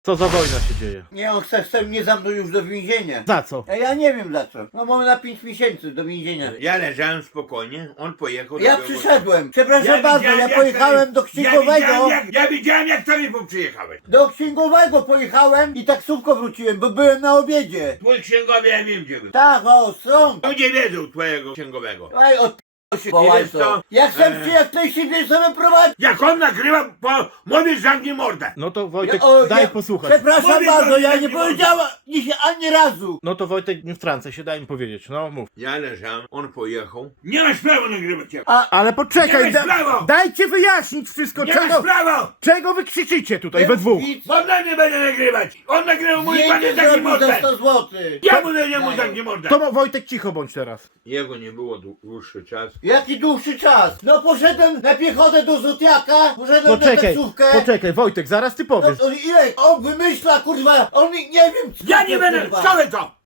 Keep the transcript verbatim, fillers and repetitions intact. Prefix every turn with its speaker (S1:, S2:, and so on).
S1: Co za wojna się dzieje?
S2: Nie, on chce, chce mnie zamknąć już do więzienia.
S1: Za co?
S2: A ja nie wiem za co. No mamy na pięć miesięcy do więzienia.
S3: Ja leżałem spokojnie, on pojechał.
S2: Ja
S3: do-
S2: przyszedłem. Przepraszam
S3: Ja
S2: bardzo,
S3: widziałem,
S2: ja
S3: jak
S2: pojechałem
S3: to-
S2: do
S3: Ja
S2: księgowego.
S3: widziałem, jak, ja widziałem jak to mi przyjechałeś.
S2: Do księgowego pojechałem i taksówką wróciłem, bo byłem na obiedzie.
S3: Twój księgowy, ja wiem gdzie był.
S2: Tak, o, strąg.
S3: On nie wiedział twojego księgowego.
S2: Ej, od się
S3: wiesz
S2: wołaj
S3: co?
S2: to. Ja chcę
S3: Eee.
S2: się jak najszybciej sobie prowadzić.
S3: Jak on nagrywa, po, mówisz, zamknij mordę.
S1: No to Wojtek,
S2: Ja- o,
S1: daj
S2: ja-
S1: posłuchać.
S2: Przepraszam
S3: Mówię,
S2: bardzo,
S3: to
S2: ja
S3: nie
S2: nie
S3: wolno.
S2: powiedziałem dzisiaj ani razu.
S1: No to Wojtek, nie wtrącaj się, daj mi powiedzieć, no mów.
S3: Ja leżałem, on pojechał. Nie masz prawa nagrywać cię.
S2: A
S1: Ale
S3: Nie
S1: poczekaj,
S3: masz prawa!
S1: dajcie wyjaśnić wszystko,
S3: Nie
S1: czego,
S3: masz prawa!
S1: czego wy krzyczycie tutaj we dwóch.
S2: Widz,
S3: Bo dla mnie będzie nagrywać. On nagrywał mój pan
S2: zdjęcie
S3: taki
S2: zrobił za
S3: mordę.
S2: sto złotych.
S3: Ja mu nie mu taki mordę.
S1: To mo- Wojtek, cicho bądź teraz.
S3: Jego nie było dłu- dłuższy czas.
S2: Jaki dłuższy czas? No poszedłem na piechotę do Zodiaka, poszedłem na
S1: Poczekaj,
S2: taksówkę.
S1: poczekaj, Wojtek, zaraz ty
S2: No
S1: powiesz.
S2: to ile? On wymyśla, kurwa, on nie wiem co.
S3: Ja nie
S2: to,
S3: będę,
S2: kurwa.
S3: wczoraj to!